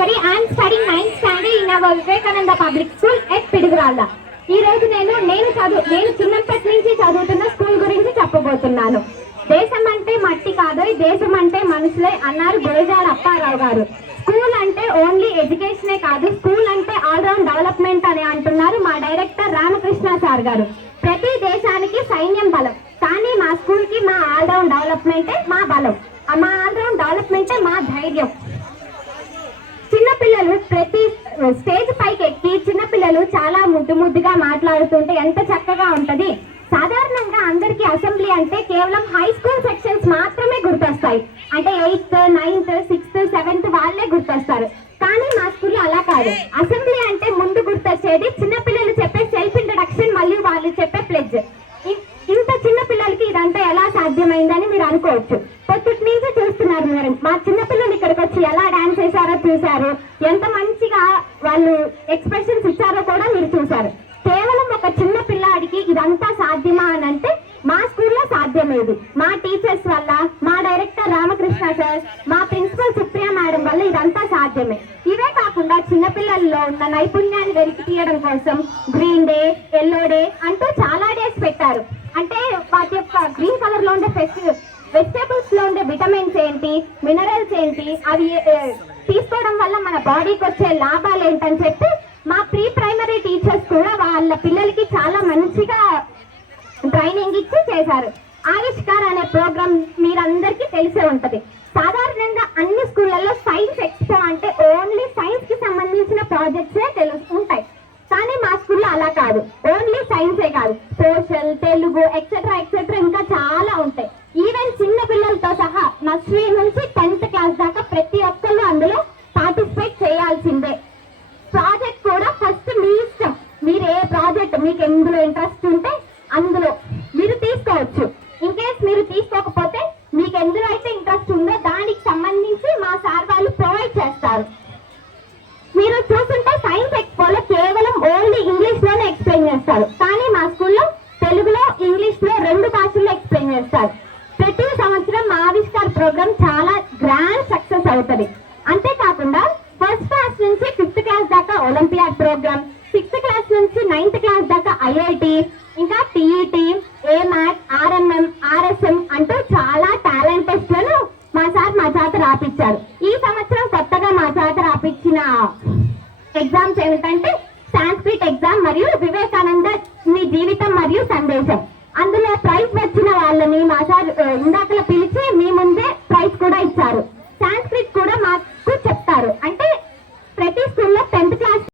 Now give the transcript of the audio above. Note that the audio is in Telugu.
Sorry, I am studying 9th standard in our Vivekananda Public School at Pidiguralla. ఈ రోజు నేను చిన్నప్పటి నుంచి చదువుతున్న స్కూల్ గురించి చెప్పబోతున్నాను. దేశం అంటే మట్టి కాదు, దేశం అంటే మనుషులే అన్నారు గురజాడ అప్పారావు గారు. స్కూల్ అంటే ఓన్లీ ఎడ్యుకేషనే కాదు, స్కూల్ అంటే ఆల్రౌండ్ డెవలప్మెంట్ అని అంటున్నారు మా డైరెక్టర్ రామకృష్ణ సార్ గారు. ప్రతి దేశానికి సైన్యం బలం, కానీ మా స్కూల్ కి మా ఆల్రౌండ్ డెవలప్మెంటే మా బలం, మా ఆల్రౌండ్ డెవలప్మెంటే మా ధైర్యం. చిన్నపిల్లలు ప్రతి స్టేజ్ పైకి ఎక్కి చిన్నపిల్లలు చాలా ముద్దుగా మాట్లాడుతుంటే ఎంత చక్కగా ఉంటది. సాధారణంగా అందరికీ అసెంబ్లీ అంటే కేవలం హై స్కూల్ సెక్షన్స్ మాత్రమే గుర్తొస్తాయి, అంటే 8th 9th 6th 7th వాళ్ళే గుర్తొస్తారు. కానీ మా స్కూల్లో అలా కాదు. అసెంబ్లీ అంటే ముందు గుర్తొచ్చేది చిన్నపిల్లలు చెప్పే సెల్ఫ్ ఇంట్రడక్షన్, మళ్ళీ వాళ్ళు చెప్పే ప్లెడ్జ్. ఇంత చిన్న పిల్లలకి ఇదంతా ఎలా సాధ్యమైందని మీరు అనుకోవచ్చు. పొద్దుటి నుంచి చూస్తున్నారు మీరు, మా చిన్నపిల్లలు ఇక్కడికి వచ్చి ఎలా డాన్స్ చేశారో చూశారు, ఎంత మంచిగా వాళ్ళు ఎక్స్ప్రెషన్స్ ఇచ్చారో కూడా మీరు చూశారు. కేవలం ఒక చిన్న పిల్లాడికి ఇదంతా సాధ్యమా అని అంటే మా స్కూల్లో సాధ్యమేది. మా టీచర్స్ వల్ల, మా డైరెక్టర్ రామకృష్ణ సార్, మా ప్రిన్సిపల్ సుప్రియా మేడం వల్ల ఇదంతా సాధ్యమే. ఇవే కాకుండా చిన్నపిల్లల్లో ఉన్న నైపుణ్యాన్ని వెలికి తీయడం కోసం గ్రీన్ డే, ఎల్లో డే అంటూ చాలా డేస్ పెట్టారు. అంటే వాటి యొక్క గ్రీన్ కలర్ లో ఉండే వెజిటేబుల్స్ లో ఉండే విటమిన్స్ ఏంటి, మినరల్స్ ఏంటి, అవి తీసుకోవడం వల్ల మన బాడీకి వచ్చే లాభాలు ఏంటని చెప్పి మా ప్రీ ప్రైమరీ టీచర్స్ కూడా వాళ్ళ పిల్లలకి చాలా మంచిగా ట్రైనింగ్ ఇచ్చి చేశారు. ఆవిష్కార్ అనే ప్రోగ్రామ్ మీరందరికీ తెలిసే ఉంటది. సాధారణంగా అన్ని స్కూళ్ళల్లో సైన్స్ ఎక్స్పో అంటే ఓన్లీ సైన్స్ కి సంబంధించిన ప్రాజెక్ట్సే ఉంటాయి. కానీ మా స్కూల్లో అలా కాదు, ఓన్లీ సైన్సే కాదు, సోషల్, తెలుగు ఎక్సెట్రా ఇంకా చాలా ఉంటాయి. ఈవెన్ చిన్న పిల్లలతో సహా నర్సరీ నుంచి 10th క్లాస్ దాకా ప్రతి ఒక్కళ్ళు అందులో పార్టిసిపేట్ చేయాల్సిందే. ప్రాజెక్ట్ కూడా ఫస్ట్ మీ ఇష్టం, మీరు ఏ ప్రాజెక్ట్ మీకు ఎందులో ఇంట్రెస్ట్ ఉంటే అందులో మీరు తీసుకోవచ్చు. ఇన్ కేస్ మీరు తీసుకోకపోతే మీకు ఎందులో అయితే ఇంట్రెస్ట్ ఉందో దానికి సంబంధించి మా సార్ వాళ్ళు ప్రొవైడ్ చేస్తారు. మీరు చూస్తుంటే సైన్స్ ఎక్స్పోలో కేవలం ఓన్లీ ఇంగ్లీష్ లోనే ఎక్స్ప్లెయిన్ చేస్తారు, కానీ మా స్కూల్లో తెలుగులో, ఇంగ్లీష్ లో 2 భాషల్లో ఎక్స్ప్లెయిన్ చేస్తారు. ప్రతి సంవత్సరం మా ఆవిష్కార్ ప్రోగ్రామ్ చాలా గ్రాండ్ సక్సెస్ అవుతుంది. అంతేకాకుండా ఫస్ట్ క్లాస్ నుంచి 5th క్లాస్ దాకా ఒలింపియాడ్ ప్రోగ్రామ్, 6th క్లాస్ నుంచి 9th క్లాస్ దాకా ఐఐటి, ఇంకా టీఈటీ, ఏమాట్, ఆర్ఎంఎం, ఆర్ఎస్ఎం అంటూ చాలా టాలెంట్ టెస్ట్లను మా సార్ మా చేత రాపిచ్చారు. ఈ సంవత్సరం కొత్తగా మా చేత రాపిచ్చిన ఎగ్జామ్స్ ఏమిటంటే సాంస్క్రిట్ ఎగ్జామ్ మరియు వివేకానంద మీ జీవితం మరియు సందేశం. అందులో ప్రైజ్ వచ్చిన వాళ్ళని మా సార్ ఇందాకలా పిలిచి మీ ముందే ప్రైజ్ కూడా ఇచ్చారు. సాంస్క్రిట్ కూడా మాకు చెప్తారు, అంటే